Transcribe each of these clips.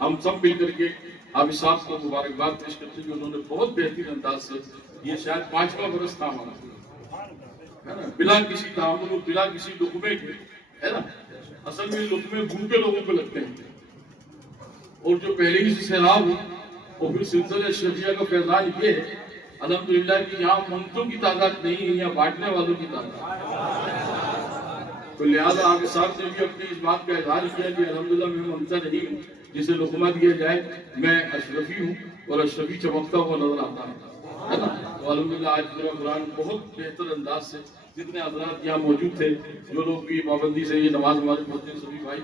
ہم سب مل کر کے آپ صاحب کو مبارکباد پیش کرتے ہیں، انہوں نے بہت بہترین انداز سے، یہ شاید 5واں برس تھا ہمارا، بلا کسی تعامل و بلا کسی لقمے کے، ہے نا. اصل میں لقمے بھوکے لوگوں کو لگتے ہیں، اور جو پہلے ہی سے سیلاب ہو، اور پھر سلسلہ شفیہ کا فیضان یہ ہے الحمدللہ کہ یہاں منگتوں کی تعداد نہیں ہے، یہاں بانٹنے والوں کی تعداد. تو لہٰذا آپ صاحب نے بھی اپنی اس بات کا اظہار کیا کہ الحمدللہ میں منگتا نہیں ہوں، جسے لقمہ دیا جائے میں اشرفی ہوں اور اشرفی چمکتا ہوا نظر آتا ہے نا. تو الحمدللہ آج پورا قرآن بہت بہتر انداز سے، جتنے حضرات یہاں موجود تھے، جو لوگ بھی پابندی سے یہ نماز ہمارے پڑھتے ہیں، سبھی بھائی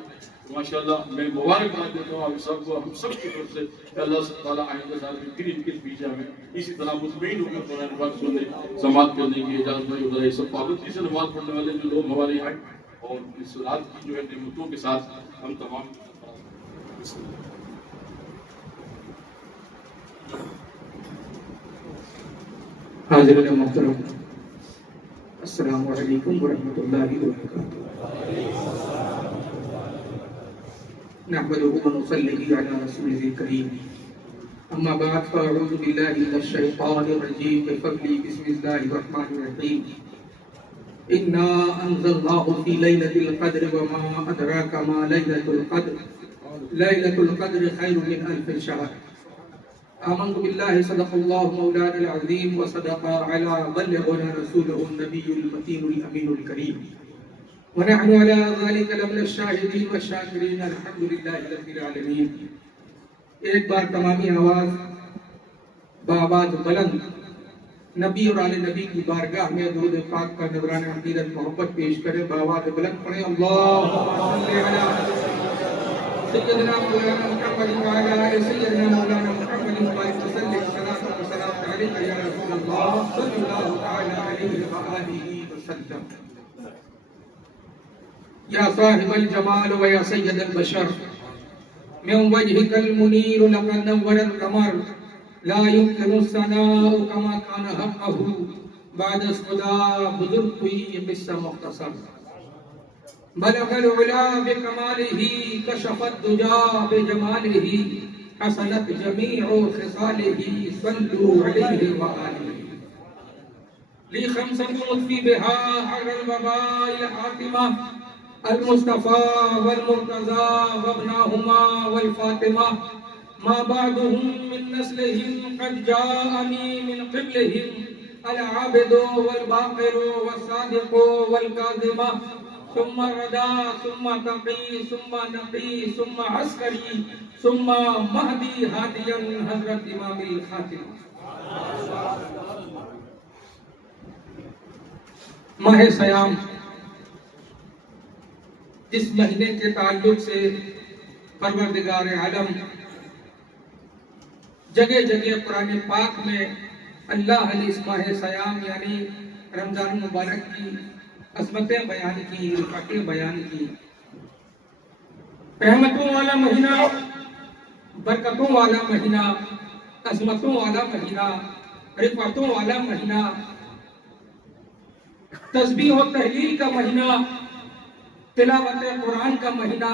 ماشاءاللہ میں مبارکباد دیتا ہوں آپ سب کو، ہم سب کی طرف سے کہ اللہ سب تعالیٰ آئندہ سال میں پھر ان کے پیچھے ہمیں اسی طرح مطمئن ہو کر قرآن پاک سننے سماعت کرنے کی اجازت میں ادھر یہ سب پابندی سے نماز پڑھنے والے جو لوگ ہمارے یہاں اور اس رات کی جو ہے نعمتوں کے ساتھ ہم تمام حاضرین محترم السلام علیکم ورحمۃ اللہ وبرکاتہ. نحمده ونصلي على رسوله الكريم اما بعد فاعوذ بالله من الشيطان الرجيم بفضل بسم الله الرحمن الرحيم. انا انزلناه في ليلة القدر وما ادراك ما ليلة القدر ليلة القدر خير من ألف شهر. آمنت بالله صدق الله مولانا العظيم وصدق على بلغنا رسوله النبي المتين الأمين الكريم ونحن على ذلك لمن الشاهدين والشاكرين الحمد لله رب العالمين. ایک بار تمامی آواز بآواز بلند نبی اور آل نبی کی بارگاہ میں درود پاک کا نذرانہ عقیدت محبت پیش کرے. بآواز بلند پڑھیں اللهم صل علی سیدنا مولانا محمد وعلى آل سیدنا مولانا محمد وبارک وسلم صلاۃ و سلام علیک یا رسول اللہ صلی اللہ تعالی علیہ وآلہ وسلم. یا صاحب الجمال و یا سید البشر من وجهك المنیر لقد نور القمر لا يمكن الثناء كما كان حقه بعد خدا بزرگ کوئی قصہ مختصر. بلغ العلا بکمالہ کشف الدجا بجمالہ حسنت جمیع خصالہ صلوا علیہ وآلہ. لی خمسة اطفی بها حر الوباء الحاتمہ المصطفى والمرتضى وابناهما والفاطمة ما بعدهم من نسلهم قد جاءني من قبلهم العابد والباقر والصادق والكاظم ثم ردا ثم تقي ثم نقي ثم عسكري ثم مهدي هاديا حضرت امام الخاتم. ماہ سیام اس مہینے کے تعلق سے پروردگار عالم جگہ جگہ قرآن پاک میں اللہ نے اس ماہ سیام یعنی رمضان مبارک کی عظمتیں بیان کی، رفعتیں بیان کی. رحمتوں والا مہینہ، برکتوں والا مہینہ، عظمتوں والا مہینہ، رفعتوں والا مہینہ، تسبیح و تحلیل کا مہینہ، تلاوت قرآن کا مہینہ،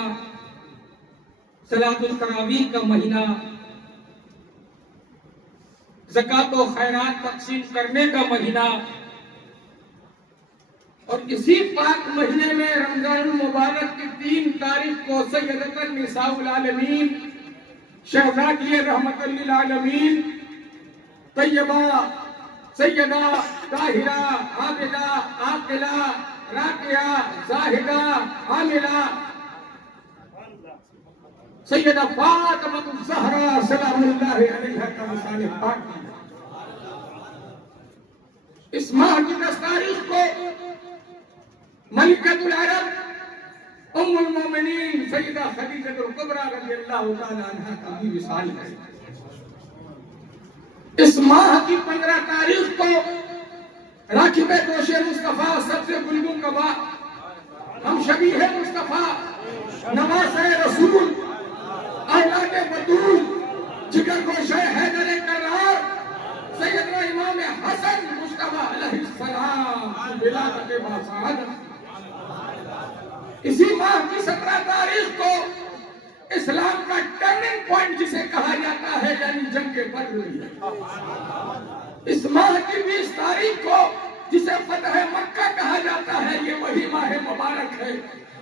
صلاۃ التراویح کا مہینہ، زکوٰۃ و خیرات تقسیم کرنے کا مہینہ. اور اسی پاک مہینے میں رمضان المبارک کی 3 تاریخ کو سیدۃ النساء العالمین شہزادی رحمت للعالمین طیبہ سیدہ طاہرہ عابدہ عاقلہ راقیہ زاہدہ عاملہ سیدہ فاطمہ الزہرا سلام اللہ علیہا کا مثال پاک. اس ماہ کی 10 تاریخ کو ملکۃ العرب ام المومنین سیدہ خدیجہ الکبریٰ رضی اللہ تعالی عنہا کا بھی وصال ہے. اس ماہ کی 15 تاریخ کو راکب دوش مصطفیٰ سب سے گلگوں کا باغ ہم شبیہ مصطفیٰ نواز رسول اولاد بطول جگر گوشہ حیدر کرار سیدنا امام حسن مصطفیٰ علیہ السلام ولادت باسعادت. اسی ماہ کی 17 تاریخ کو اسلام کا ٹرننگ پوائنٹ اس ماہ کی 20 تاریخ کو جسے فتح مکہ کہا جاتا ہے، یہ وہی ماہ مبارک ہے،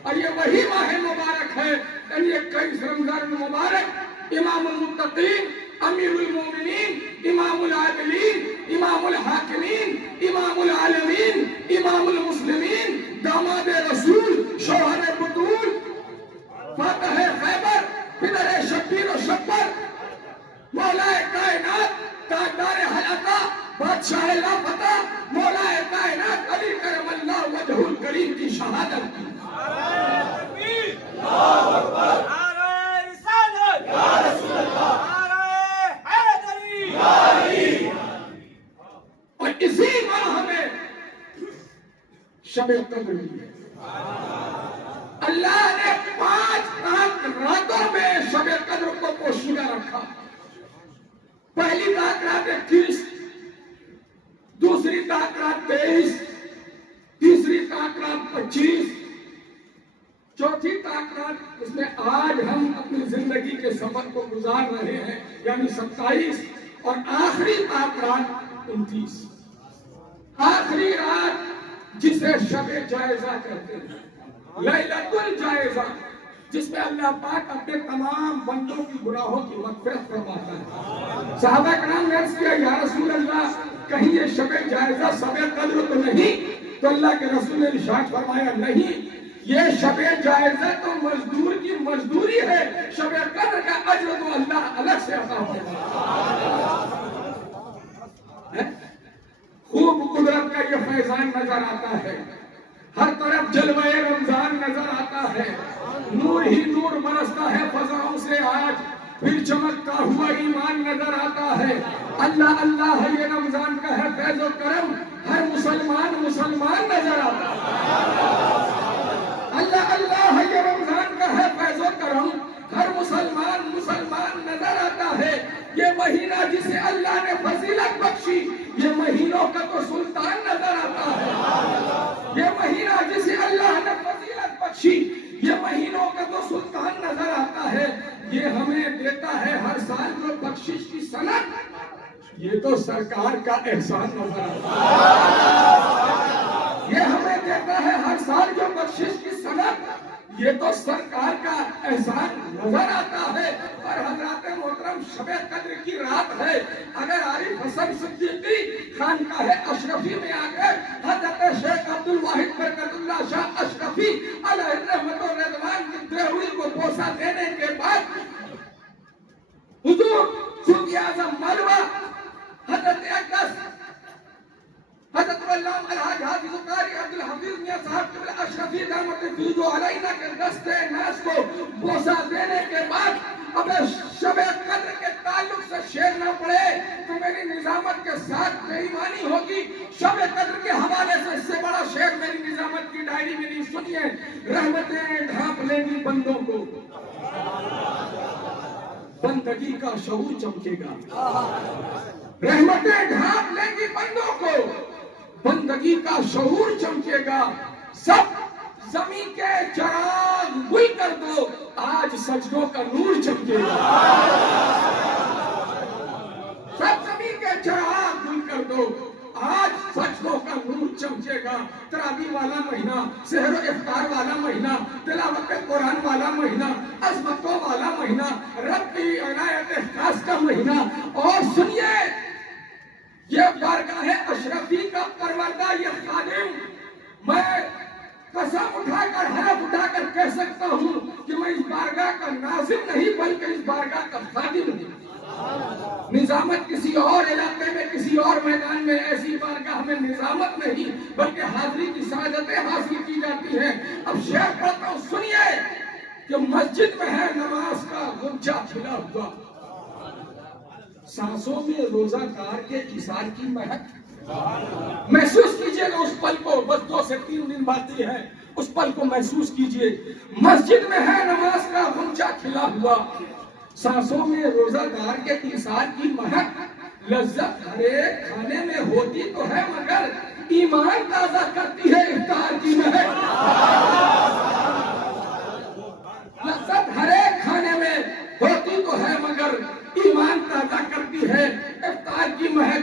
اور یہ وہی ماہ مبارک ہے، یعنی 21 رمضان مبارک امام المتقین، امیر المومنین، امام العادلین، امام الحاکمین، امام العالمین، امام المسلمین، داماد رسول، شوہر بطول، فاتح خیبر، پدر شبیر و شبر، مولا کائنات، تاجدار حلقہ، بادشاہ لاپتہ، مولا کائنات علی کرم اللہ وجہ الکریم کی شہادت کی۔ اور اسی ماہ میں شب قدر بھی ہے۔ اللہ نے 5 راتوں میں شب قدر کو پوشیدہ رکھا۔ پہلی رات 21، دوسری رات 23، تیسری رات 25، چوتھی رات اس میں آج ہم اپنی زندگی کے سفر کو گزار رہے ہیں، یعنی 27، اور آخری رات 29، آخری رات جسے شب جائزہ کہتے ہیں، لیلۃ الجائزہ، جس میں اللہ پاک اپنے تمام بندوں کی گناہوں کی مغفرت فرماتا ہے۔ صحابہ کرام نے عرض کیا، یا رسول اللہ، کہیں یہ شب جائزہ شب قدر تو نہیں؟ تو اللہ کے رسول نے ارشاد فرمایا، نہیں، یہ شب جائزہ تو مزدور کی مزدوری ہے، شب قدر کا اجر تو اللہ الگ سے عطا فرماتا ہے۔ خوب قدرت کا یہ فیضان نظر آتا ہے، ہر طرف جلوہ رمضان نظر آتا ہے، نور ہی نور برستا ہے فضاؤں سے آج، پھر چمکتا ہوا ایمان نظر آتا ہے۔ اللہ اللہ ہے یہ رمضان کا ہے فیض و کرم، ہر مسلمان مسلمان نظر آتا ہے۔ اللہ اللہ ہے یہ رمضان کا ہے فیض و کرم، ہر مسلمان مسلمان نظر آتا ہے۔ یہ مہینہ جسے اللہ نے فضیلت بخشی، یہ مہینوں کا تو سلطان نظر آتا ہے۔ یہ مہینہ جسے اللہ نے فضیلت بخشی، یہ مہینوں کا تو سلطان نظر آتا ہے۔ یہ ہمیں دیتا ہے ہر سال جو بخشش کی صنعت، یہ تو سرکار کا احسان نظر آتا ہے۔ یہ ہمیں دیتا ہے ہر سال جو بخشش کی صنعت، یہ تو سرکار کا احسان نظر آتا ہے۔ اور حضرات محترم، شب قدر کی رات ہے، اگر عارف حسن صدیقی خانقاہ اشرفی میں آ کر حضرت شیخ عبدالواحد برکت اللہ شاہ اشرفی علیہ الرحمت و رضوان کی دروڑی کو بوسہ دینے کے بعد حضور صوفی اعظم مالوہ حضرت اقدس حضرت علامہ الحاج حافظ قاری عبدالحفیظ میاں صاحب قبلہ اشرفی دعوت فیض و علینا کے دستے ناز کو بوسہ دینے کے بعد اب شب قدر کے تعلق سے شعر نہ پڑے تو میری نظامت کے ساتھ بے ایمانی ہوگی۔ شب قدر کے حوالے سے اس سے بڑا شعر میری نظامت کی ڈائری میں نہیں۔ سنیے، رحمتیں ڈھانپ لیں گی بندوں کو، بندگی کا شعور چمکے گا۔ رحمتیں ڈھانپ لیں گی بندوں کو، بندگی کا شعور چمکے گا۔ سب زمین کے چراغ گل کر دو، آج سجدوں کا نور چمکے گا۔ سب زمین کے چراغ گل کر دو، آج سجدوں کا نور چمکے گا۔ تراویح والا مہینہ، سحر و افطار والا مہینہ، تلاوت قرآن والا مہینہ، عظمتوں والا مہینہ، رب کی عنایت خاص کا مہینہ۔ اور سنیے، یہ بارگاہ اشرفی کا پروردہ یہ خادم، میں قسم اٹھا کر حلف اٹھا کر کہہ سکتا ہوں کہ میں اس بارگاہ کا ناظم نہیں بلکہ اس بارگاہ کا خادم ہوں۔ نظامت کسی اور علاقے میں، کسی اور میدان میں ایسی بارگاہ میں نظامت نہیں بلکہ حاضری کی سعادتیں حاصل کی جاتی ہیں۔ اب شعر پڑھتا ہوں، سنیے کہ مسجد میں ہے نماز کا غنچہ کھلا ہوا، سانسوں میں روزہ دار کے ایثار کی مہک۔ محسوس کیجئے گا اس پل کو، بس 2 سے 3 دن باقی ہے، اس پل کو محسوس کیجئے۔ مسجد میں ہے نماز کا غنچہ کھلا ہوا، سانسوں میں روزہ دار کے ایثار کی مہک، لذت ہر ایک کھانے میں ہوتی تو ہے مگر ایمان تازہ کرتی ہے افطار کی مہک۔ لذت ہر ایک کھانے میں ہوتی تو ہے مگر ایمان تازہ کرتی ہے افطار کی مہک۔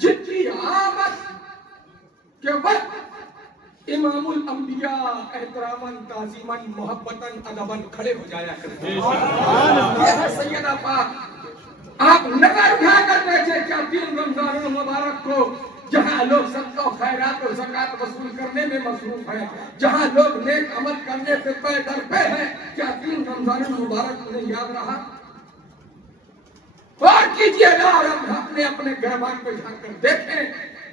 جن کی آمد کے وقت امام الانبیاء احتراماً تعظیماً محبتاً ادباً کھڑے ہو جایا کرتے ہیں. یہ ہے سیدہ پاک. آپ نظر اٹھا کر دیکھیں کیا 3 رمضان المبارک کو جہاں لوگ صدقہ و خیرات و زکات وصول کرنے میں مصروف ہیں، جہاں لوگ نیک عمل کرنے پہ پے در پے ہیں، کیا 3 رمضان المبارک انہیں یاد رہا؟ اور کیجئے گا اور اپنے اپنے گھربان پہ جا کر دیکھیں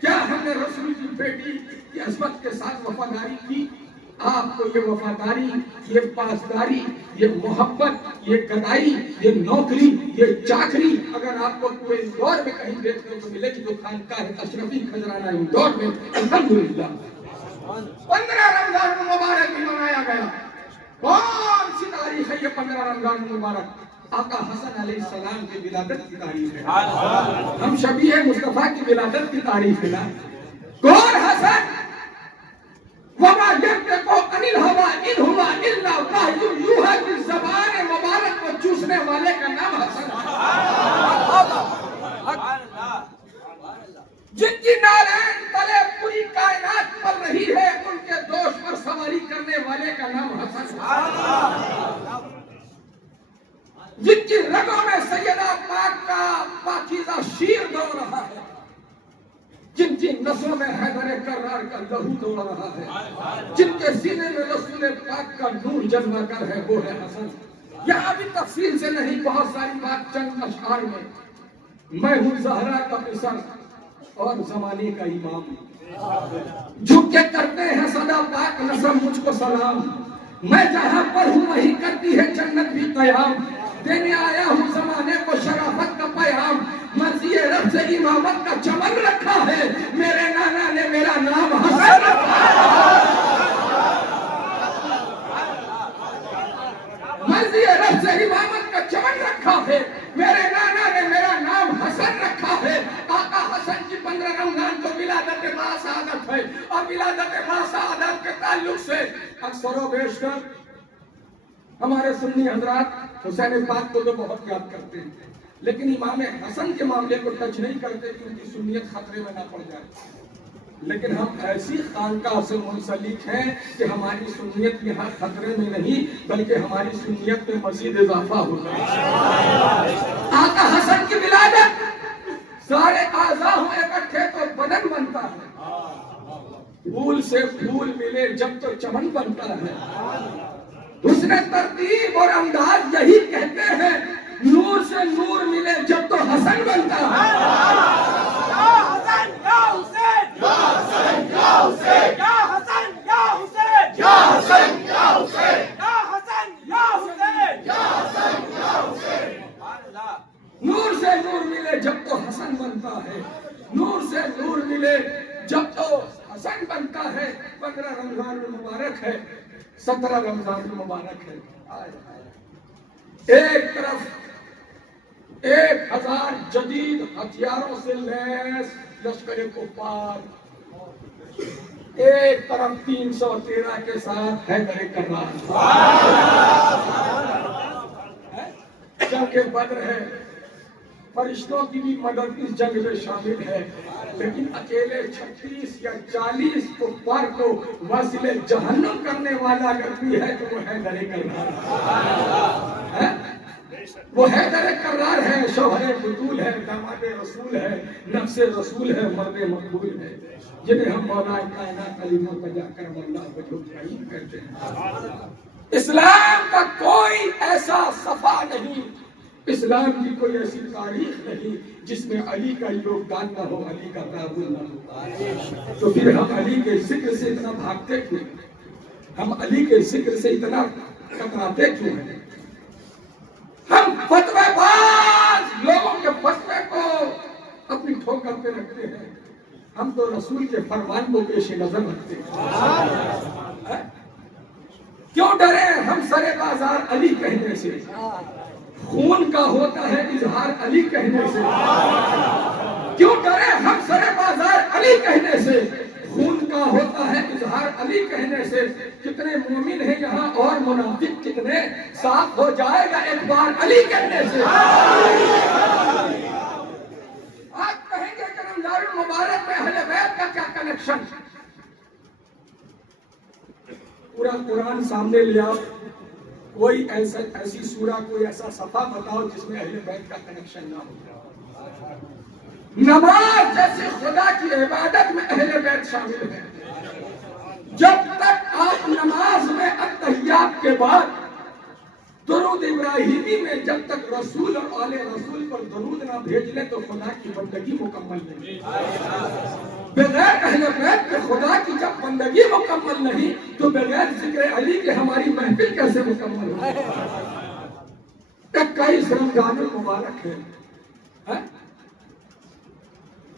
کیا ہم نے رسول کی بیٹی کی عصمت کے ساتھ وفاداری کی. آپ کو یہ وفاداری، یہ پاسداری، یہ محبت، یہ گدائی، یہ نوکری، یہ چاکری اگر آپ کو پورے اندور میں کہیں دیکھنے کو ملے گی تو خانقاہ اشرفی خزرانہ اندور میں الحمدللہ 15 رمضان المبارک بھی منایا گیا. کون سی تاریخ ہے یہ 15 رمضان المبارک؟ آقا حسن علیہ السلام کی ولادت کی تاریخ ہے. ہم شبیہ مصطفیٰ کی ولادت کی تاریخ ہے. کون حسن؟ وما ينطق عن الهوى إن هو إلا وحي يوحى. کی زبان مبارک کو چوسنے والے کا نام حسن ہے. جن کی نالین تلے پوری کائنات پل رہی ہے ان کے دوش پر سواری کرنے والے کا نام حسن ہے. جن کی رگوں میں سیدہ پاک کا پاکیزہ شیر دوڑ رہا ہے، جن کی نسلوں میں حیدر کرار کا لہو دوڑ رہا ہے، جن کے سینے میں رسول پاک کا نور جلوہ گر ہے، وہ ہے حسن. یہاں بھی تفصیل سے نہیں، بہت ساری بات چند اشعار میں. میں ہوں زہرا کا پسر اور زمانے کا امام، جھک کے کرتے ہیں صدا پاک نسب مجھ کو سلام. میں جہاں پر ہوں وہیں کرتی ہے جنت بھی قیام. دینے آیا ہوں زمانے کو شرافت کا پیام. مرضی رب سے امامت کا چمن رکھا ہے، میرے نانا نے میرا نام حسن رکھا ہے. مرضی رب سے امامت کا چمن رکھا ہے، میرے نانا نے میرا نام حسن رکھا ہے. آقا حسن کی 15 رمضان کو ولادت باسعادت ہے، اور ولادت باسعادت کے تعلق سے اکثر و بیشتر ہمارے سنی حضرات حسین پاک کو تو بہت یاد کرتے ہیں، لیکن امام حسن کے معاملے کو ٹچ نہیں کرتے کہ ان کی سنیت خطرے میں نہ پڑ جائے. لیکن ہم ایسی خانقاہ سے منسلک ہیں کہ ہماری سنیت یہاں خطرے میں نہیں بلکہ ہماری سنیت میں مزید اضافہ ہوتا ہے. آقا حسن کی ولادت سارے اعضاء ہوں اکٹھے تو بدن بنتا ہے. پھول سے پھول ملے جب تو چمن بنتا ہے. حسن ترتیب اور انداز یہی کہتے ہیں، نور سے نور ملے جب تو حسن بنتا ہے. یا حسن یا حسین، یا حسن یا حسین، یا حسن یا حسین، یا حسن یا حسین، یا حسن یا حسین، یا حسن یا حسین. نور سے نور ملے جب تو حسن بنتا ہے، نور سے نور ملے جب تو حسن بنتا ہے. 15 رمضان المبارک ہے، 17 رمضان المبارک ہے. ایک طرف 1000 جدید ہتھیاروں سے لیس لشکر کفار، ایک طرف 313 کے ساتھ حیدر کرار. جنگ بدر ہے، فرشتوں کی بھی مدد اس جنگ میں شامل ہے، لیکن اکیلے 36 یا 40 کفار کو واصل جہنم کرنے والا اگر بھی ہے تو وہ حیدر کرار ہے. وہ حیدر کرار ہے، شوہر بطول ہے، داماد رسول ہے، نفس رسول ہے، مرد مقبول ہے، جنہیں ہم مولا کائنات علی مرتضی کرم اللہ وجہہ کریم کہتے ہیں. اسلام کا کوئی ایسا صفحہ نہیں، اسلام کی کوئی ایسی تاریخ نہیں جس میں علی کا یوگدان نہ ہو، علی کا تعاون نہ ہو. تو پھر ہم علی کے ذکر سے اتنا بھاگتے کیوں؟ ہم علی کے ذکر سے اتنا کتراتے کیوں ہیں؟ ہم فتوی باز لوگوں کے فتوی کو اپنی ٹھوکر پہ رکھتے ہیں، ہم تو رسول کے فرمان کو پیش نظر رکھتے ہیں. کیوں ڈرے ہم سرے بازار علی کہنے سے؟ خون کا ہوتا ہے اظہار علی کہنے سے. کیوں ڈرے ہم سرے بازار علی کہنے سے؟ خون کا ہوتا ہے اظہار علی کہنے سے. کتنے مومن ہیں یہاں اور منافق کتنے، صاف ہو جائے گا ایک بار علی کہنے سے. آپ کہیں گے کہ رمضان قرآن سامنے لے آؤ، کوئی ایسی سورہ، کوئی ایسا صفحہ بتاؤ جس میں اہل بیت کا کنیکشن نہ ہو۔ نماز جیسے خدا کی عبادت میں اہل بیت شامل ہے۔ جب تک آپ نماز میں اتحیات کے بعد درود ابراہیمی میں جب تک رسول اور آل رسول پر درود نہ بھیج لیں تو خدا کی بندگی مکمل نہیں۔ بغیر اہل بیت کے خدا کی جب بندگی مکمل نہیں تو بغیر ذکر علی کے ہماری محفل کیسے مکمل ہو؟ 21 رمضان المبارک ہے،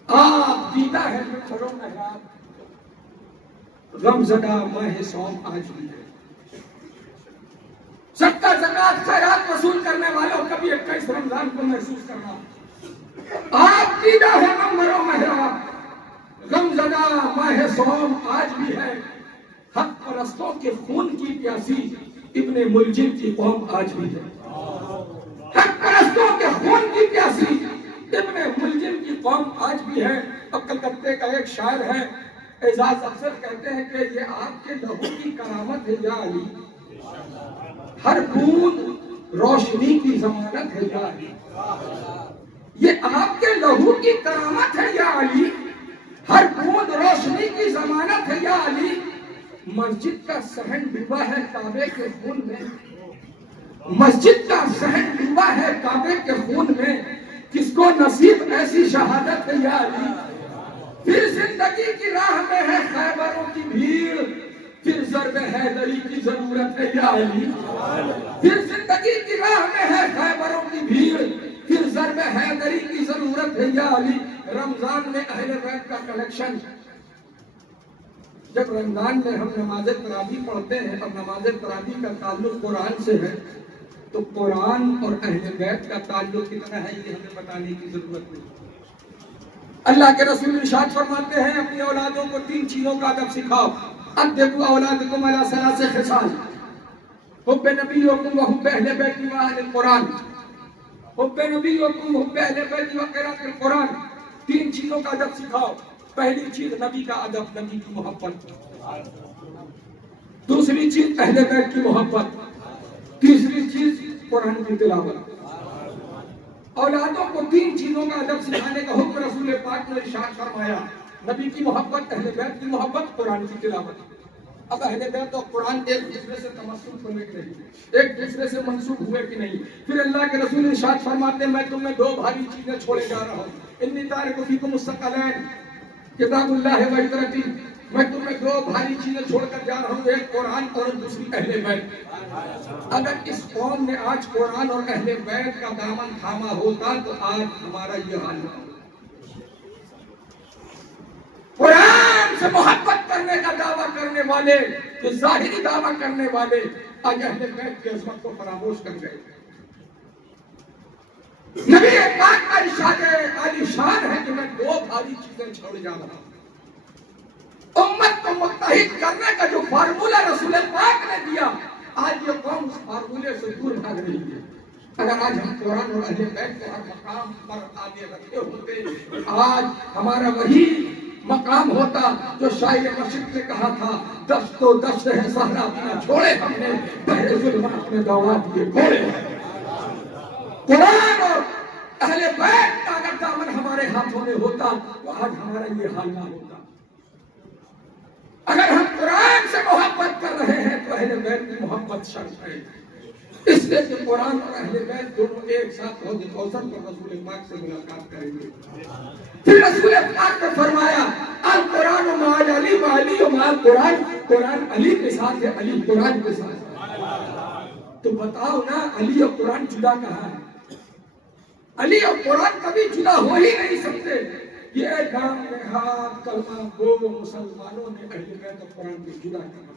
آپ دیدہ ہے ممبروں محراب، غم زدہ ماہ صوم آج بھی ہے۔ صدقہ زکات خیرات وصول کرنے والوں کبھی 21 رمضان کو محسوس کرنا، آپ دیدہ ہے ممبروں محراب، غم زدہ ماہ صوم آج بھی ہے۔ حق پرستوں کے خون کی پیاسی ابن ملجم کی قوم آج بھی ہے۔ حق پرستوں کے خون کی پیاسی ابن ملجم کی قوم آج بھی ہے۔ اور کلکتے کا ایک شاعر ہے اعجاز افضل، کہتے ہیں کہ یہ آپ کے لہو کی کرامت ہے یا علی، ہر بوند روشنی کی ضمانت ہے یا علی۔ یہ آپ کے لہو کی کرامت ہے یا علی، ہر بوند روشنی کی ضمانت ہے یا علی۔ مسجد کا صحن ڈوبا ہے کعبے کے خون میں، مسجد کا صحن ڈوبا ہے کعبے کے خون میں، کس کو نصیب ایسی شہادت ہے یا علی۔ پھر زندگی کی راہ میں ہے خیبروں کی بھیڑ، پھر ضرب حیدری کی ضرورت ہے یا علی۔ پھر زندگی کی راہ میں ہے خیبروں کی بھیڑ، پھر ضرب حیدری کی ضرورت ہے یا علی۔ رمضان میں اہل بیت کا کلیکشن، جب رمضان میں ہم نماز تراویح پڑھتے ہیں اور نماز تراویح کا تعلق قرآن سے ہے تو قرآن اور اہل بیت کا تعلق کتنا ہے یہ ہمیں بتانے کی ضرورت نہیں۔ اللہ کے رسول ارشاد فرماتے ہیں اپنی اولادوں کو 3 چیزوں کا ادب سکھاؤ، ادبوا اولادکم علی 3 خصال، حب نبیکم وحب اہل بیت واہل القرآن، حب نبیکم وحب اہل بیت وقراءۃ القرآن۔ 3 چیزوں کا ادب سکھاؤ۔ پہلی چیز نبی کا ادب، نبی کی محبت، دوسری چیز اہل بیت کی محبت، تیسری چیز قرآن کی تلاوت۔ اولادوں کو 3 چیزوں کا ادب سکھانے کا حکم رسول پاک نے ارشاد فرمایا، نبی کی محبت، اہل بیت کی محبت، قرآن کی تلاوت۔ اب اہل بیت اور قرآن ایک دوسرے سے تمسک ہوئے کہ نہیں، ایک دوسرے سے منسوب ہوئے کہ نہیں؟ پھر اللہ کے رسول ارشاد فرماتے ہیں میں تمہیں 2 بھاری چیزیں چھوڑے جا رہا ہوں، انی تارک فیکم الثقلین کتاب اللہ و عترتی، میں تمہیں 2 بھاری چیزیں چھوڑ کر جا رہا ہوں، ایک قرآن اور دوسری اہل بیت۔ اگر اس قوم نے آج قرآن اور اہل بیت کا دامن تھاما ہوتا تو آج ہمارا یہ حال نہ ہوتا۔ قرآن سے محبت کرنے کا دعویٰ کرنے والے، جو ظاہری دعویٰ کرنے والے، آج اہل بیت کی عظمت کو فراموش کر گئے۔ نبی پاک کا ارشاد عالی شان ہے کہ میں 2 بھاری چیزیں چھوڑ جا رہا ہوں۔ امت کو متحد کرنے کا جو فارمولہ رسول پاک نے دیا، آج یہ قوم اس فارمولے سے دور بھاگ رہی ہے۔ اگر آج ہم قرآن اور اہل بیت کو ہر مقام پر آگے رکھتے ہوتے، آج ہمارا وہی مقام ہوتا جو شاعر مشرق نے کہا تھا، دشت و دشت ہے صحرا نہ چھوڑے ہم نے، بحر ظلمات میں دوڑا دیے گھوڑے۔ قرآن اور اہل بیت کا اگر دامن ہمارے ہاتھوں میں ہوتا تو آج ہمارا یہ حال نہ ہوتا۔ اگر ہم قرآن سے محبت کر رہے ہیں تو اہل بیت کی محبت شرط ہے، اس لیے کہ قرآن اور اہل بیت دونوں ایک ساتھ حوض کوثر پر رسول پاک سے ملاقات کریں گے۔ پھر رسول پاک نے فرمایا القرآن مع علی و علی مع القرآن، قرآن علی کے ساتھ ہے، علی قرآن کے ساتھ ہے۔ تو بتاؤ نا علی اور قرآن جدا کہاں ہے؟ علی اور قرآن کبھی جدا ہو ہی نہیں سکتے۔ یہ نام نہاد کلمہ گو مسلمانوں نے اہل بیت اور قرآن کو جدا کیا،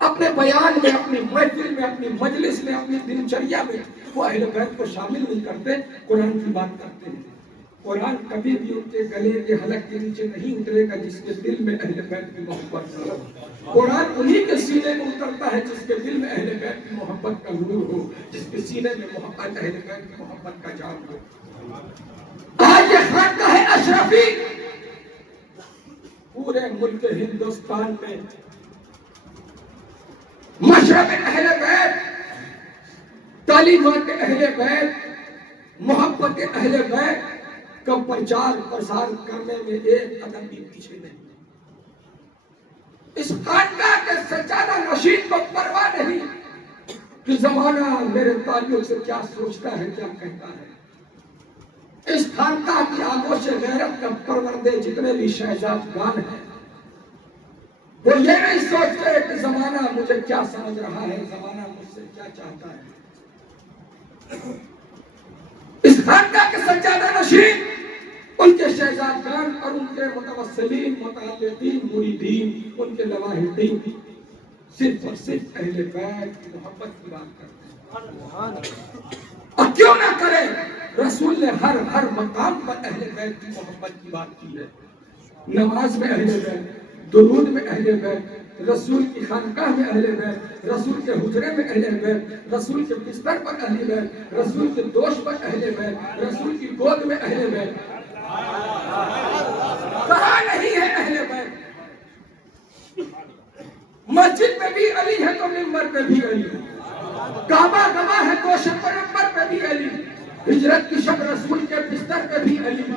اپنے بیان میں، اپنی محفل میں، اپنی مجلس میں، اپنی دنچریا میں وہ اہل بیت کو شامل نہیں کرتے، قرآن کی بات کرتے ہیں۔ قرآن کبھی بھی ان کے گلے کے حلق کے نیچے نہیں اترے گا جس کے دل میں اہل بیت کی محبت ہو۔ قرآن انہی کے سینے میں اترتا ہے جس کے دل میں اہل بیت کی محبت کا نور ہو، جس کے سینے میں محبت اہل بیت کی محبت کا جام ہو۔ آج یہ خانقاہ اشرفی پورے ملک ہندوستان میں مشرب اہل بیت، تعلیمات اہل بیت، محبت اہل بیت کا پرچار پرسار کرنے میں ایک قدم بھی پیچھے نہیں۔ اس خانقاہ کے سجادہ نشین کو پرواہ نہیں کہ زمانہ میرے تعلق سے کیا سوچتا ہے، کیا کہتا ہے۔ اس خانقاہ کی آگوش غیرت کا پروردے جتنے بھی شہزادگان ہیں، وہ یہ نہیں سوچتے کہ زمانہ مجھے کیا سمجھ رہا ہے، زمانہ مجھ سے کیا چاہتا ہے۔ اس خانقاہ کے سجادہ نشین، ان کے شہزادگان اور ان کے متوسلین، متعلقین، مریدین، ان کے لواحقین صرف اور صرف اہل بیت کی محبت کی بات کرتے ہیں۔ اور کیوں نہ کرے، رسول نے ہر مقام پر اہل بیت کی محبت کی بات کی ہے۔ نماز میں اہل بیت، درود میں اہل بیت، رسول کی خانقاہ میں اہل بیت، رسول کے حجرے میں اہل بیت، رسول کے بستر پر اہل بیت، رسول کے دوش پر اہل بیت، رسول کی گود میں اہل بیت۔ کہاں نہیں ہے اہل بیت؟ مسجد میں بھی علی ہے تو منبر پہ بھی علی، کعبہ گواہ ہے تو شب منبر پہ بھی علی، ہجرت کی شب رسول کے بستر پہ بھی علی،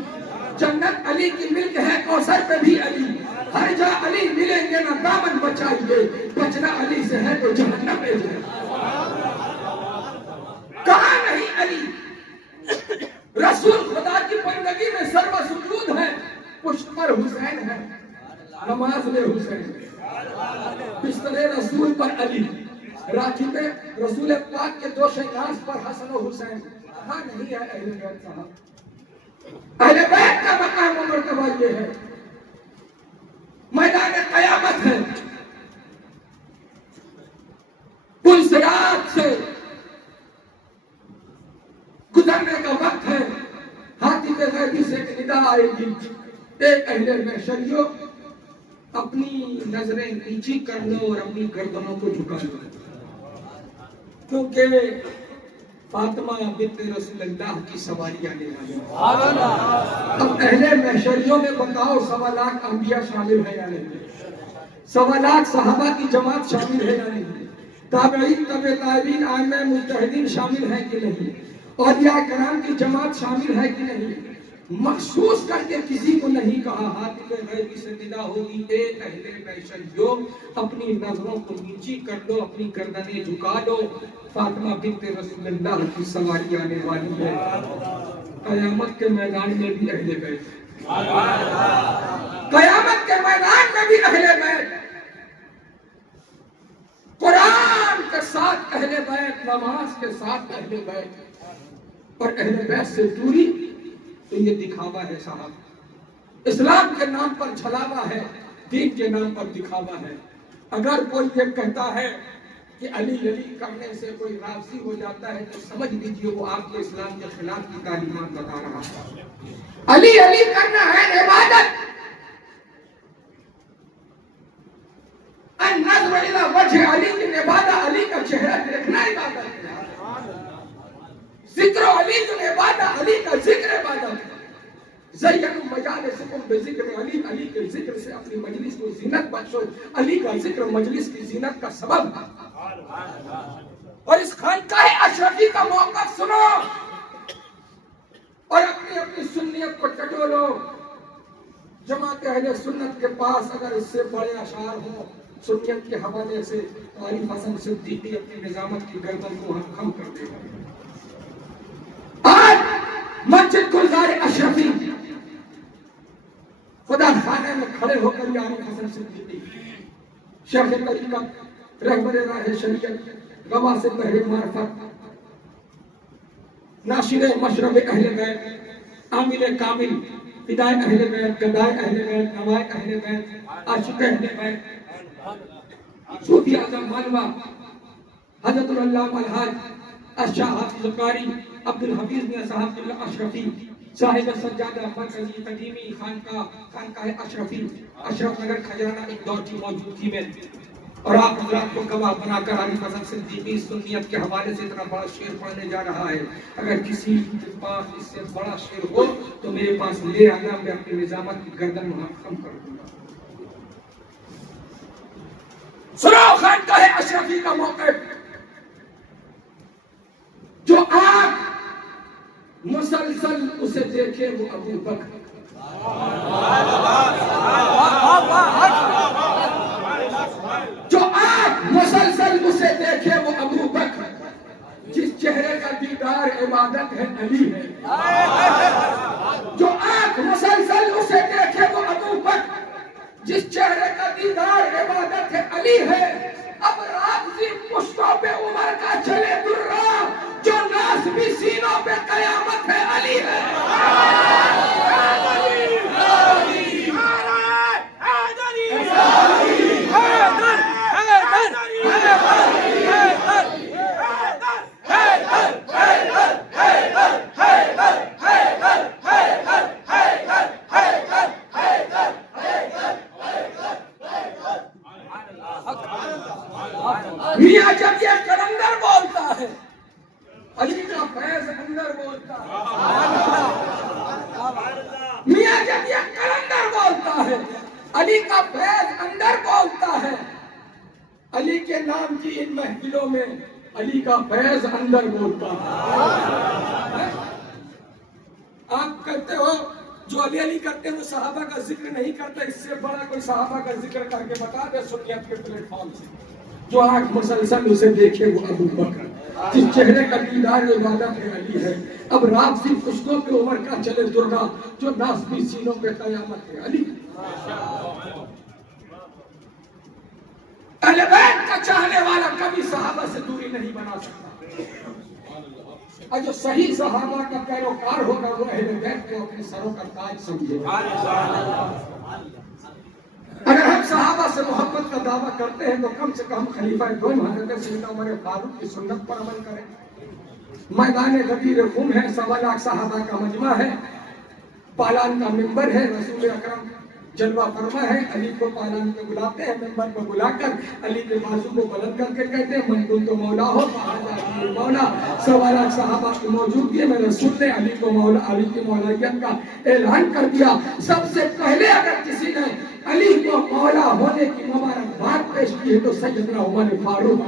جنت علی کی ملک ہے کوثر پہ بھی علی، ہر جا علی ملیں گے نہ دامن بچائیے، بچنا علی سے ہے تو جہنم میں جائے۔ کہاں نہیں علی؟ رسول خدا کی بندگی میں سرو سجود ہے، پشت پر حسین ہے، نماز میں حسین، بستر رسول پر علی، راکھی میں رسول پاک کے دوش ناز پر حسن و حسین۔ کہاں نہیں ہے اہل بیت صاحب؟ اہل بیت کا مقام و مرتبہ یہ ہے، میدان قیامت ہے، پل صراط سے گزرنے کا وقت ہے، ہاتھی کے غیبی سے ایک ندا آئے گی، ایک اہل محشریوں اپنی نظریں نیچی کر لو اور اپنی گردنوں کو جھکا لو، کیونکہ فاطمہ بنت رسول اللہ کی سواری آنے والی ہے۔ اب اہل محشریوں میں بتاؤ 1.25 انبیاء شامل ہیں یا نہیں؟ 1.25 صحابہ کی جماعت شامل ہے یا نہیں؟ تابعین، تبع تابعین، ائمہ مجتہدین شامل ہیں کہ نہیں؟ اولیاء کرام کی جماعت شامل ہے کہ نہیں؟ مخصوص کر کے کسی کو نہیں کہا، ہاتھ میں غیبی سے ندا ہوگی، ایک اہل محشریوں اپنی نظروں کو نیچی کر لو، اپنی گردنیں جھکا لو، فاطمہ بنت رسول اللہ کی سواری آنے والی ہے۔ قیامت کے میدان میں بھی اہل بیت، قیامت کے میدان میں بھی اہل بیت، قرآن کے ساتھ اہل بیت، نماز کے ساتھ اہل بیت، اور اہل بیت سے دوری تو یہ دکھاوا ہے صاحب، اسلام کے نام پر چھلاوا ہے، دین کے نام پر دکھاوا ہے۔ اگر کوئی یہ کہتا ہے کہ علی علی کرنے سے کوئی راضی ہو جاتا ہے تو سمجھ لیجیے وہ آپ کے اسلام کے خلاف کی تعلیمات بتا رہا ہے۔ علی علی کرنا ہے عبادت، النظر الی وجہ علی کی عبادت، علی کا چہرہ دیکھنا عبادت ہے، ذکر علی کی عبادت، علی کا ذکر عبادت ہے۔ زینوا مجالسکم بذکر علی، علی کے ذکر سے اپنی مجلس کو زینت بخشو، علی کا ذکر مجلس کی زینت کا سبب ہے۔ اور اس خانقاہ اشرفی کا موقف سنو اور اپنی اپنی سنیت کو ٹٹولو۔ جماعت اہل سنت کے پاس اگر اس سے بڑے اشعار ہوں سنیت کے حوالے سے، عارف حسن صدیقی اپنی نظامت کی گردن کو خم کر دے گا۔ آج مسجد گلزار اشرفی خدا خانے میں کھڑے ہو کر عارف حسن صدیقی، شیخ طریقت، رہبر راہ شریعت، گواہ سے بحر معرفت، ناشر مشرب اہل بیت، عامل کامل، فدائے اہل بیت، گدائے اہل بیت، نوائے اہل بیت، عاشق اہل بیت، صوفی اعظم مالوا، حضرت علامہ الحاج الشاہ حافظ قاری عبد الحفیظ بن صاحب اللہ اشرفی، صاحب سجادہ مرکزی قدیمی خانقاہ اشرفی، اشرف نگر کھجرانہ ایک دور کی موجودگی میں، اور آپ حضرات کو گواہ بنا کر عارف حسن صدیقی سنیت کے حوالے سے اتنا بڑا شعر پڑھنے جا رہا ہے۔ اگر کسی کے پاس اس سے بڑا شعر ہو تو میرے پاس لے آنا، میں اپنی نظامت کی گردن وہاں خم کر دوں گا۔ سنو خانقاہ اشرفی کا موقف، جو آنکھ مسلسل اسے دیکھے وہ ابو بکر، جو آنکھ مسلسل اسے دیکھے وہ ابو بکر، جس چہرے کا دیدار عبادت ہے علی ہے، جو آنکھ مسلسل اسے دیکھے وہ ابو بکر، جس چہرے کا دیدار عبادت ہے علی ہے۔ اب رافضی پشتوں پہ عمر کا چلے درہ، جو ناصبی سینوں پہ قیامت ہے علی ہے۔ میاں جب یہ کلندر بولتا ہے، علی کا فیض اندر بولتا ہے۔ میاں جب یہ کلندر بولتا ہے، علی کا فیض اندر بولتا ہے۔ علی کے نام کی ان محفلوں میں علی کا فیض اندر بولتا ہے۔ آپ کہتے ہو جو علی علی کرتے ہیں وہ صحابہ کا ذکر نہیں کرتے، اس سے بڑا کوئی صحابہ کا ذکر کر کے بتا دے سنیت کے پلیٹ فارم سے۔ جو آنکھ مسلسل اسے دیکھے وہ ابو بکر، جس چہرے کا دیدار عبادت ہے علی ہے۔ اب رافضی پشتوں پہ عمر کا چلے درہ، جو ناصبی سینوں پہ قیامت ہے علی۔ اہل بیت کا چاہنے والا کبھی صحابہ سے دوری نہیں بنا سکتا، اور جو صحیح صحابہ کا پیروکار ہوگا وہ اہل بیت کو اپنے سروں کا تاج سمجھے گا۔ اگر ہم صحابہ سے محبت کا دعویٰ کرتے ہیں تو کم سے کم خلیفہ دوم حضرت سیدنا عمر فاروق کی سنت پر عمل کریں۔ میدان غدیر خم ہے، 1.25 لاکھ صحابہ کا مجمع ہے، پالان کا ممبر ہے، رسول اکرم جلوہ فرما ہے، علی کو پالان پہ بلاتے ہیں، ممبر پہ بلا کر علی کے بازو کو بلند کر کے کہتے ہیں من کنت مولا ہو فہذا علی مولا۔ 1.25 لاکھ صحابہ کی موجودگی میں رسول نے علی کو مولا، علی کی مولائیت کا اعلان کر دیا۔ سب سے پہلے اگر کسی نے علی کو مولا ہونے کی مبارکباد پیش کی ہے تو سیدنا عمر فاروق۔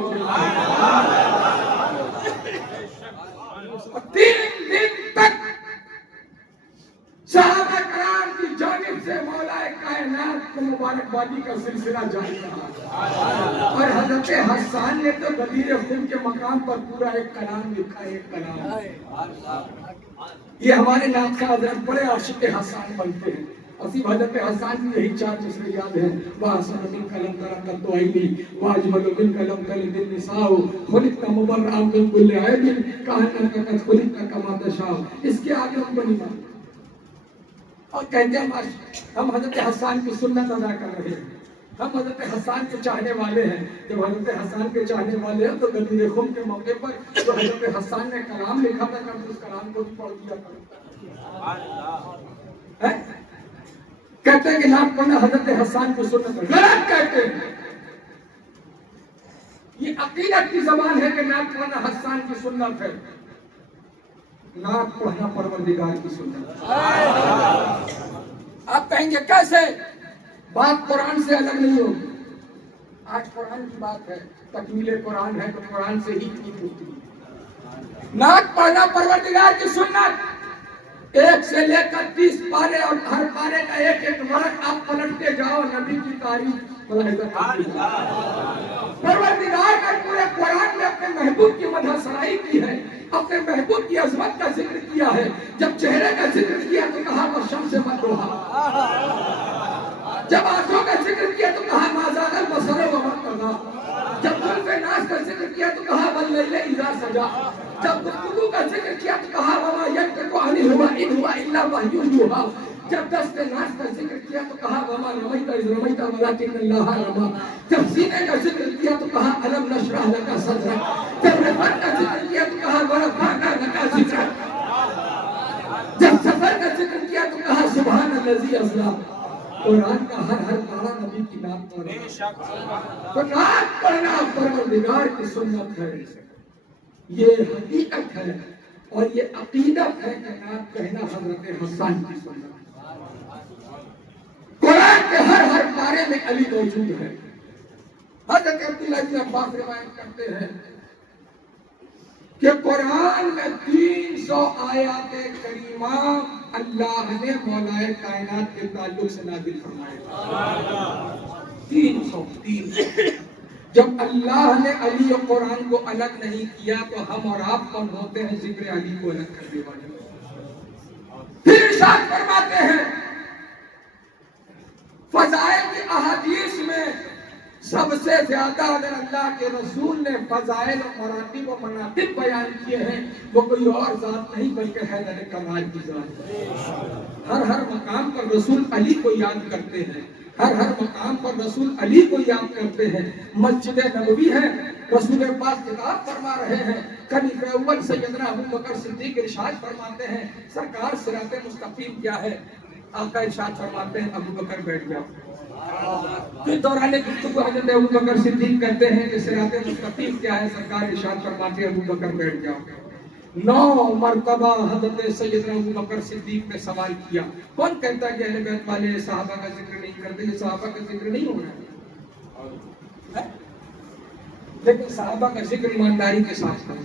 3 دن تک صحابہ کرام کی جانب سے مولا کائنات کو مبارکبادی کا سلسلہ جاری رہا، اور حضرت حسان نے تو غدیر خم کے مقام پر پورا ایک کلام لکھا ہے، ایک کلام۔ یہ ہمارے نام کا حضرت بڑے عاشق حسان بنتے ہیں۔ اسی حضرت حسان کی یہی 4 جسرے یاد ہیں، وَحَسَنَ مِنْكَ لَمْ تَرَ قَطُّ عَيْنِي وَأَجْمَلُ مِنْكَ لَمْ تَلِدِ النِّسَاءُ خُلِقْتَ مُبَرَّأً مِنْ كُلِّ عَيْبٍ كَأَنَّكَ قَدْ خُلِقْتَ كَمَا تَشَاءُ۔ اس کے آگے ہم بنی بات اور کہتے ہیں ہم حضرت حسان کی سنت ادا کر رہے ہیں، ہم حضرت حسان کے چاہنے والے ہیں۔ جب حضرت حسان کے چاہنے والے ہیں تو غدیر خم کے موقع پر جو حضرت حسان نے کلام لکھا تھا کبھی اس کلام کو بھی پڑھ دیا کرو۔ کہتے ہیں کہ نعت پڑھنا حضرت حسان کی سنت ہے، غلط کہتے ہیں۔ یہ عقیدت کی زبان ہے کہ نعت پڑھنا حسان کی سنت ہے، نعت پڑھنا پروردگار کی سنت ہے۔ آپ کہیں گے کیسے؟ بات قرآن سے الگ نہیں ہوگی۔ آج قرآن کی بات ہے، تکمیل قرآن ہے تو قرآن سے ہی کی ہوتی ہے۔ نعت پڑھنا پروردگار کی سنت، 1 سے لے کر 30 پارے اور ہر پارے کا ایک ایک ورق آپ پلٹتے جاؤ، نبی کی تعریف پروردگار نے پورے قرآن میں اپنے محبوب کی مدح سرائی کی ہے، اپنے محبوب کی عظمت کا ذکر کیا ہے۔ جب چہرے کا ذکر کیا تو کہا وہ شمس مدوحا، جب آنکھوں کا ذکر کیا تو کہا ما زاغ البصر وما طغى، جب زلف ناز کا ذکر کیا تو کہا واللیل اذا سجى، جب گفتگو کا ذکر کیا تو کہا وما ينطق عن الهوى ان هو الا وحي يوحى، جب دست ناز کا ذکر کیا تو کہا وما رمیت اذ رمیت ولکن اللہ رمی، جب سینے کا ذکر کیا تو کہا الم نشرح لک صدرک، جب رفعت کا ذکر کیا تو کہا ورفعنا لک ذکرک، جب سفر کا ذکر کیا تو کہا سبحان الذی اسری۔ قرآن کا ہر پارا نبی کی نعت پڑھنا، تو نعت پڑھنا پروردگار کی سنت ہے، یہ حقیقت ہے اور یہ عقیدت ہے کہ نعت کہنا حضرت حسان کی سنت۔ قرآن کے ہر پارے میں علی موجود ہے، حضرت عبداللہ بن عباس روایت کرتے ہیں کہ قرآن میں 300 آیات کریمہ اللہ نے مولا کائنات کے تعلق سے نازل فرمائے. 300. جب اللہ نے علی و قرآن کو الگ نہیں کیا تو ہم اور آپ کون ہوتے ہیں ذکر علی کو الگ کرنے والے؟ پھر ارشاد فرماتے ہیں فضائل کی احادیث میں سب سے زیادہ اگر اللہ کے رسول نے فضائل و مراتب و مناقب بیان کیے ہیں وہ کوئی اور ذات نہیں بلکہ حیدر کرار کی ذات ہے. ہر مقام پر رسول علی کو یاد کرتے ہیں. ہر مقام پر رسول علی کو یاد کرتے ہیں. مسجد نبوی ہے, رسول پاک خطاب فرما رہے ہیں. خلیفہ اول سیدنا ابوبکر صدیق ارشاد فرماتے ہیں سرکار صراط مستقیم کیا ہے؟ آقا ارشاد فرماتے ہیں ابوبکر بیٹھ جاؤ. پھر دوران گفتگو حضرت ابوبکر صدیق کہتے ہیں کہ صراط مستقیم کیا ہے؟ سرکار ارشاد فرماتے ہیں ابوبکر بیٹھ جاؤ. 9 مرتبہ حضرت سیدنا ابوبکر صدیق نے سوال کیا. کون کہتا ہے کہ اہل بیت والے صحابہ کا ذکر نہیں کرتے؟ یہ صحابہ کا ذکر نہیں ہو رہا ہے, لیکن صحابہ کا ذکر ایمانداری کے ساتھ کرو,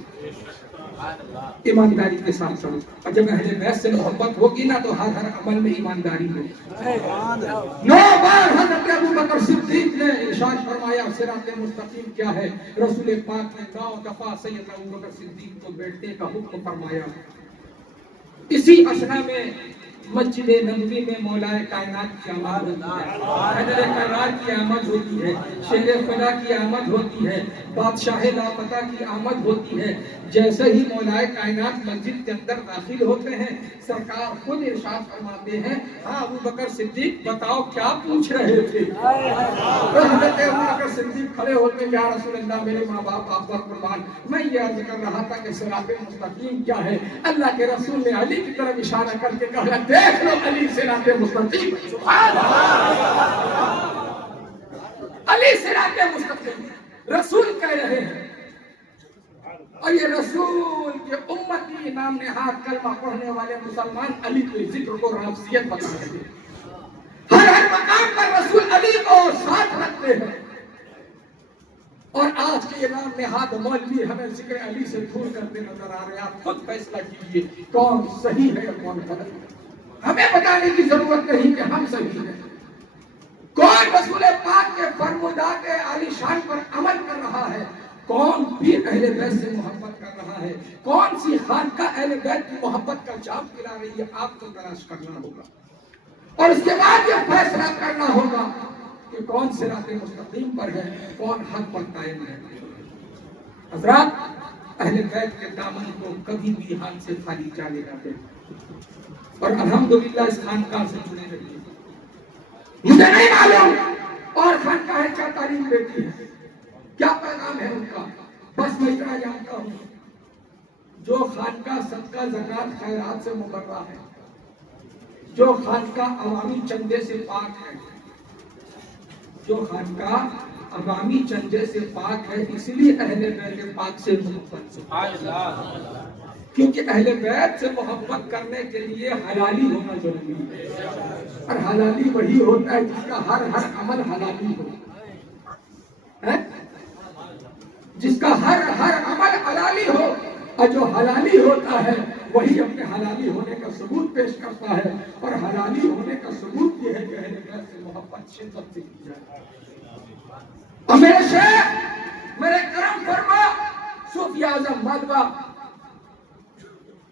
ایمانداری کے ساتھ کرو. اور جب اہل بیت سے محبت ہوگی نا تو ہر عمل میں ایمانداری ہوگی. 9 بار حضرت ابوبکر صدیق نے ارشاد فرمایا صراط مستقیم کیا ہے. رسول پاک نے 9 دفعہ سیدنا ابوبکر صدیق کو بیٹھنے کا حکم فرمایا. اسی اثنا میں مسجد نبوی میں مولا کائنات کی آمد ہوتی ہے, حیدر کرار کی آمد ہوتی ہے, شیر خدا کی آمد ہوتی ہے, بادشاہ لاپتہ کی آمد ہوتی ہے. جیسے ہی مولا کائنات مسجد کے اندر داخل ہوتے ہیں سرکار خود ارشاد فرماتے ہیں ہاں ابوبکر صدیق بتاؤ کیا پوچھ رہے تھے؟ حضرت ابوبکر صدیق کھڑے ہوتے ہیں یا رسول اللہ میرے ماں باپ آپ پر قربان, میں یہ عرض کر رہا تھا کہ صراط مستقیم کیا ہے. اللہ کے رسول نے علی کی طرف اشارہ کر کے کہا دیکھ لو علی صراط مستقیم. سبحان اللہ, علی صراط مستقیم رسول کہہ رہے ہیں. اور یہ رسول کے امتی نام نہاد کلمہ پڑھنے والے مسلمان علی کے ذکر کو رافضیت بتا رہے ہیں. ہر مقام پر رسول علی کو ساتھ رکھتے ہیں. اور آج کے نام نہاد مولوی ہمیں ذکر علی سے دور کرتے نظر آ رہے ہیں. آپ خود فیصلہ کیجیے کون صحیح ہے اور کون غلط ہے. ہمیں بتانے کی ضرورت نہیں کہ ہم صحیح ہیں. کون رسول پاک کے فرمودات عالی شان پر عمل کر رہا ہے, کون بھی اہل بیت سے محبت کر رہا ہے, کون سی خانقاہ اہل بیت کی محبت کا جام پلا رہی ہے, آپ کو تلاش کرنا ہوگا. اور اس کے بعد یہ فیصلہ کرنا ہوگا کہ کون صراط مستقیم پر ہے, کون حق پر قائم ہے. حضرات اہل بیت کے دامن کو کبھی بھی ہاتھ سے خالی جانے نہ دیں اور الحمدللہ اس خانقاہ سے جڑے رہیے. مجھے نہیں معلوم اور خانقاہ کیا تعلیم دیتی ہے, کیا پیغام ہے ان کا, بس میں اتنا جانتا ہوں جو خانقاہ صدقہ زکات خیرات سے مبرہ ہے, جو خانقاہ عوامی چندے سے پاک ہے, جو خانقاہ عوامی چندے سے پاک ہے, اس لیے اہل بیت پاک سے محبت سے, کیونکہ اہل بیت سے محبت کرنے کے لیے حلالی ہونا ضروری ہے. اور حلالی وہی ہوتا ہے جس کا ہر عمل حلالی ہو, جس کا ہر عمل حلالی ہو. اور جو حلالی ہوتا ہے وہی اپنے حلالی ہونے کا ثبوت پیش کرتا ہے. اور حلالی ہونے کا ثبوت یہ ہے کہ اہل بیت سے محبت شدت سے کی جائے. اور میرے شیخ میرے کرم فرما صوفی اعظم مالوا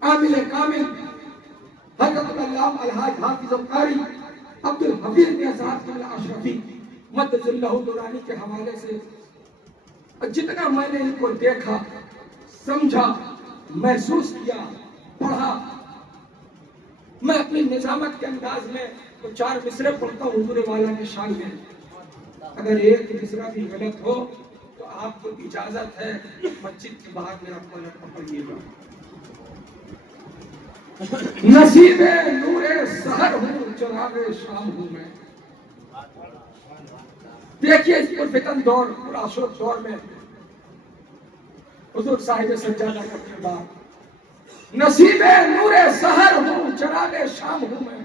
عامل کامل حضرت علامہ الحاج حافظ القاری عبد الحفیظ بن اسعد اشرفی مدد اللہ دورانی کے حوالے سے جتنا میں نے ان کو دیکھا, سمجھا, محسوس کیا, پڑھا, میں اپنی نظامت کے انداز میں 4 مصرے پڑھتا ہوں حضور والا کی شان میں. اگر ایک مصرع بھی غلط ہو تو آپ کو اجازت ہے مسجد کے باہر میرا پلک پکڑیے گا. نصیب نور سحر ہوں چراغ شام ہوں میں. دیکھیے اس پرفتن دور پرآشوب دور میں حضور صاحب سجادہ کا کردار. نصیب نور سحر ہوں چراغ شام ہوں میں,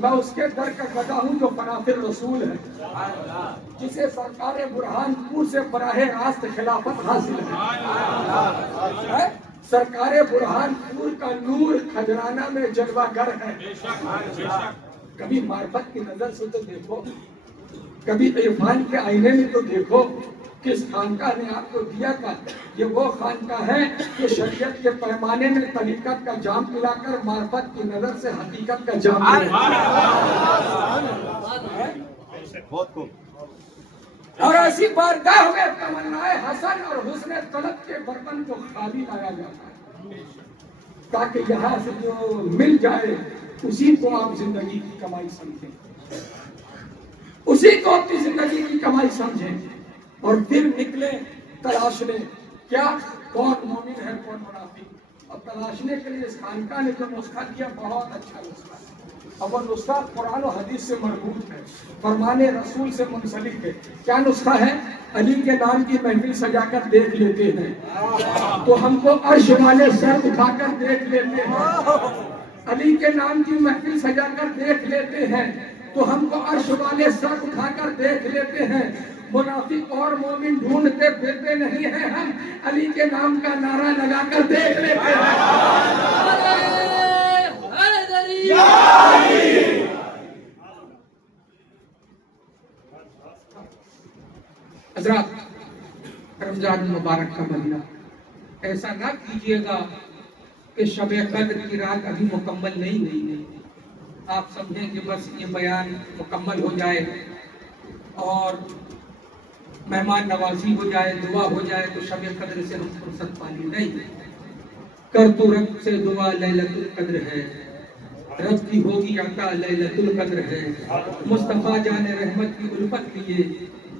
میں اس کے در کا گدا ہوں جو فنافر رسول ہے، جسے سرکار برہان پور سے براہ راست خلافت حاصل ہے۔ سرکار برہان پور کا نور کھجرانہ میں جلوہ گر ہے۔ کبھی معرفت کی نظر سے تو دیکھو، کبھی عرفان کے آئینے میں تو دیکھو، کس خانقاہ نے آپ کو دیا تھا۔ یہ وہ خانقاہ ہے کہ شریعت کے پیمانے میں طریقت کا جام پلا کر معرفت کی نظر سے حقیقت کا جام پلا۔ اور ایسی بارگاہ میں تمنائے حسن اور حسن طلب کے برتن کو خالی لایا جاتا ہے، تاکہ یہاں سے جو مل جائے اسی کو آپ زندگی کی کمائی سمجھیں، اسی کو اپنی زندگی کی کمائی سمجھیں، اور پھر نکلے تلاشنے کیا کون مومن ہے کون منافق۔ اور تلاشنے کے لیے اس خانقاہ نے جو نسخہ دیا بہت اچھا نسخہ ہے، اور وہ نسخہ قرآن و حدیث سے مربوط ہے، فرمان رسول سے منسلک ہے۔ کیا نسخہ ہے؟ علی کے نام کی محفل سجا کر دیکھ لیتے ہیں تو ہم کو عرش والے سر اٹھا کر دیکھ لیتے ہیں، علی کے نام کی محفل سجا کر دیکھ لیتے ہیں تو ہم کو عرش والے سر اٹھا کر دیکھ لیتے ہیں۔ منافق اور مومن ڈھونڈتے پھرتے نہیں ہیں، ہم علی کے نام کا نعرہ لگا کر دیکھ لیتے ہیں۔ حضرات، رمضان مبارک کا مہینہ، ایسا نہ کیجیے گا کہ شب قدر کی رات ابھی مکمل نہیں ہوئی ہے، آپ سمجھیں کہ بس یہ بیان مکمل ہو جائے اور مہمان نوازی ہو جائے، دعا ہو جائے تو شب قدر سے ہم فرصت پالی نہیں۔ کر تو رب سے دعا لیلۃ القدر ہے، رب کی ہوگی عطا لیلۃ القدر ہے، مصطفیٰ جان رحمت کی الفت لیے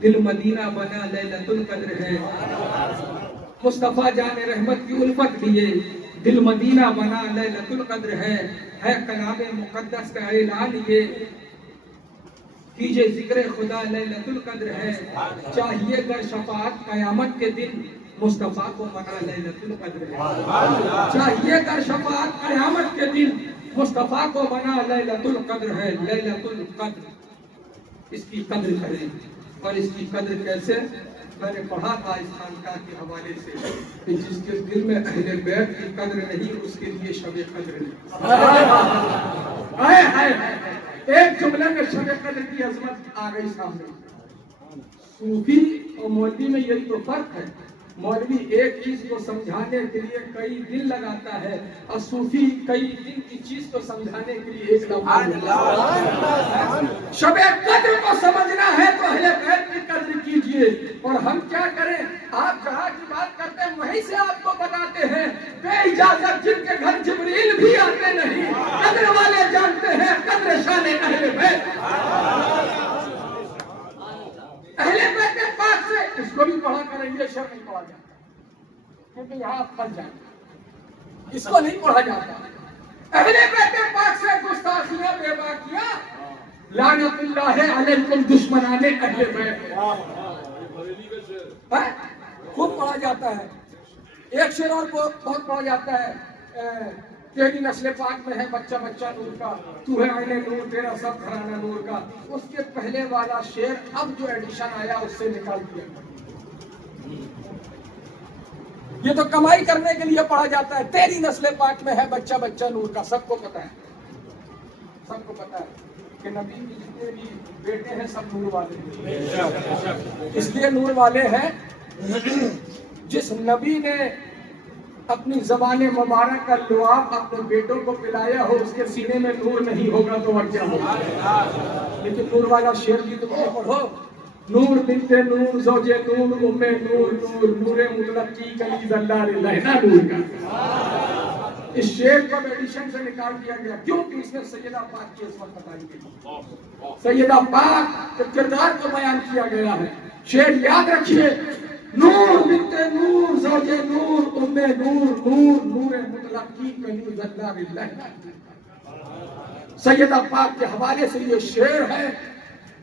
دل مدینہ بنا لیلۃ القدر ہے، مصطفیٰ جان رحمت کی الفت لیے دل مدینہ بنا لیلۃ القدر ہے کلام مقدس کا اعلان یہ کیجئے ذکر خدا لیلۃ القدر ہے، چاہیے گر شفاعت قیامت کے دن مصطفیٰ کو منا لیلۃ القدر ہے، چاہیے گر شفاعت قیامت کے دن مصطفیٰ کو منا لیلۃ القدر ہے۔ لیلۃ القدر، اس کی قدر کریں، اور اس کی قدر کیسے؟ میں نے پڑھا تھا اس خانقاہ کے حوالے سے کہ جس کے دل میں اہل بیت کی قدر نہیں اس کے لیے شب قدر نہیں۔ ایک جملے میں شب قدر کی عظمت آ گئی سامنے۔ صوفی اور مولوی میں یہی تو فرق ہے، مولوی ایک چیز کو سمجھانے کے لیے کئی دن لگاتا ہے اور صوفی کئی دن کی چیز کو سمجھانے کے لیے ایک لمحہ۔ شب قدر کو سمجھنا ہے تو اہل بیت کی قدر کیجئے، اور ہم کیا کریں؟ آپ جہاں کی بات کرتے ہیں وہیں سے آپ کو بتاتے ہیں، بے اجازت جن کے گھر جبریل بھی آتے نہیں، قدر والے جانتے ہیں قدر شان اہل بیت۔ اہل بیت پاک سے اس کو بھی پڑھا کریں، یہ شرط نہیں پڑھا جاتا کیونکہ یہاں آپ پھنس جائیں گے، اس کو نہیں پڑھا جاتا۔ اہل بیت پاک سے گستاخیاں بے باکیاں، لعنت اللہ علیکم دشمنان اہل بیت، خوب پڑھا جاتا ہے۔ ایک شعر اور بہت پڑھا جاتا ہے، تیری نسل پاک میں ہے بچہ بچہ نور کا، تو ہے عین نور تیرا سب گھرانہ نور کا۔ اس کے پہلے والا شعر اب جو ایڈیشن آیا اس سے نکال دیا، یہ تو کمائی کرنے کے لیے پڑھا جاتا ہے۔ تیری نسل پاک میں ہے بچہ بچہ نور کا، سب کو پتا ہے، سب کو پتا ہے کہ نبی کے جتنے بھی بیٹے ہیں سب نور والے ہیں، اس لیے نور والے ہیں جس نبی نے اپنی زبان مبارک کا لعاب اپنے بیٹوں کو پلایا ہو اس کے سینے میں نور نہیں ہوگا تو اور کیا ہوگا؟ لیکن نور والا شعر بھی تو پڑھو، نور بنت نور زوج نور ام نور نور نور مطلق کی کنیز اللہ لہنا نور کا۔ اس شعر کو ایڈیشن سے نکال دیا گیا کیونکہ اس میں سیدہ پاک کی عظمت بتائی گئی، سیدہ پاک کے کردار کو بیان کیا گیا ہے۔ شعر یاد رکھیے، نور بنت نور زوج نور ام نور نور نور مطلق کی کنیز اللہ لہنا۔ سیدہ پاک کے حوالے سے یہ شعر ہے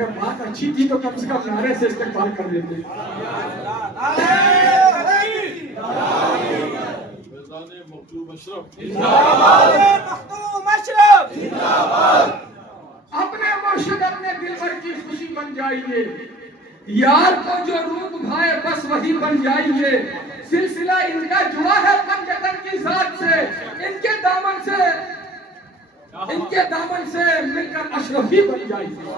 اگر بات اچھی تھی تو کم سے کم نعرے سے استقبال کر لیتے. اپنے مرشد اپنے دلبر کی خوشی بن جائیے، یار کو جو روپ بھائے بس وہی بن جائیے. سلسلہ ان کا جڑا ہے پنجتن کی ذات سے، ان کے دامن سے مل کر اشرفی بن جائیے.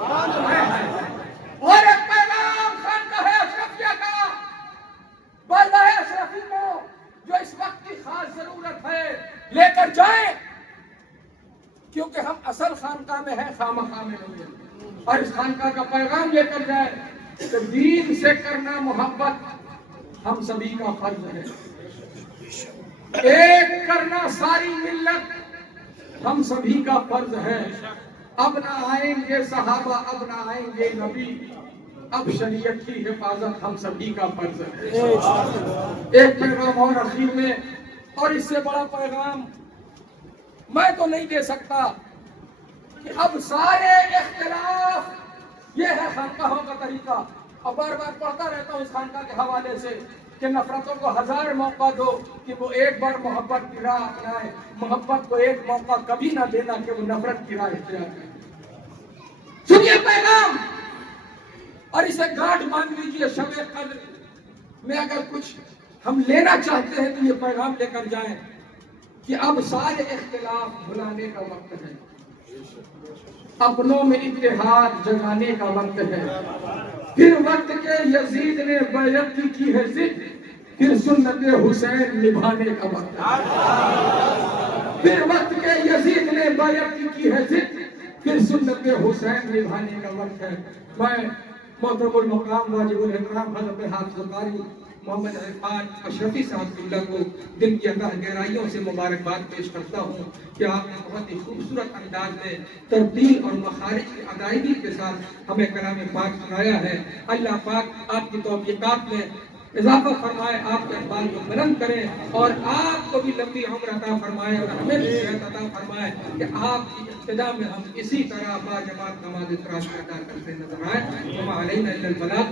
اور ایک پیغام خانقاہ اشرفیہ کا، بارگاہ اشرفی کو جو اس وقت کی خاص ضرورت ہے لے کر جائیں، کیونکہ ہم اصل خانقاہ میں ہیں، خامخواہ میں نہیں ہیں. اور اس خانقاہ کا پیغام لے کر جائیں کہ دین سے کرنا محبت ہم سبھی کا فرض ہے. ایک کرنا ساری ملت ہم سبھی کا فرض ہے. اب نہ آئیں گے صحابہ، اب نہ آئیں گے نبی، اب شریعت کی حفاظت ہم سبھی کا فرض ہے. ایک پیغام اور اخیر میں، اور اس سے بڑا پیغام میں تو نہیں دے سکتا کہ اب سارے اختلاف، یہ ہے خانقاہوں کا طریقہ. اب بار بار پڑھتا رہتا ہوں اس خانقاہ کے حوالے سے کہ نفرتوں کو 1000 موقع دو کہ وہ ایک بار محبت کی راہ اپنائے، محبت کو ایک موقع کبھی نہ دینا کہ وہ نفرت کی راہ اختیار کرے. سنیے پیغام اور اسے گاٹھ مان لیجیے. شب قدر میں اگر کچھ ہم لینا چاہتے ہیں تو یہ پیغام لے کر جائیں کہ اب سارے اختلاف بھلانے کا وقت ہے، اپنوں میں اتحاد جگانے کا وقت ہے. پھر وقت کے یزید نے بیعت کی ہے ضد، پھر سنت حسین نبھانے کا وقت ہے. پھر وقت کے یزید نے بیعت کی ہے ضد، پھر سنت حسین نبھانے کا وقت ہے. میں محترم المقام واجب الاحترام حضرت حافظ القاری محمد عرفان اشرفی صاحب اللہ کو دل کی اللہ گہرائیوں سے مبارکباد پیش کرتا ہوں کہ آپ نے بہت ہی خوبصورت انداز میں ترتیل اور مخارج کی ادائیگی کے ساتھ ہمیں کلام پاک سنایا ہے. اللہ پاک آپ کی توفیقات میں اضافہ فرمائے، آپ کے اقبال کو بلند کرے اور آپ کو بھی لمبی عمر عطا فرمائے اور ہمیں بھی صحت عطا فرمائے کہ آپ کی ابتدا میں ہم اسی طرح با جماعت نماز تراش ادا کرتے نظر آئے. وما علینا الا البلاغ.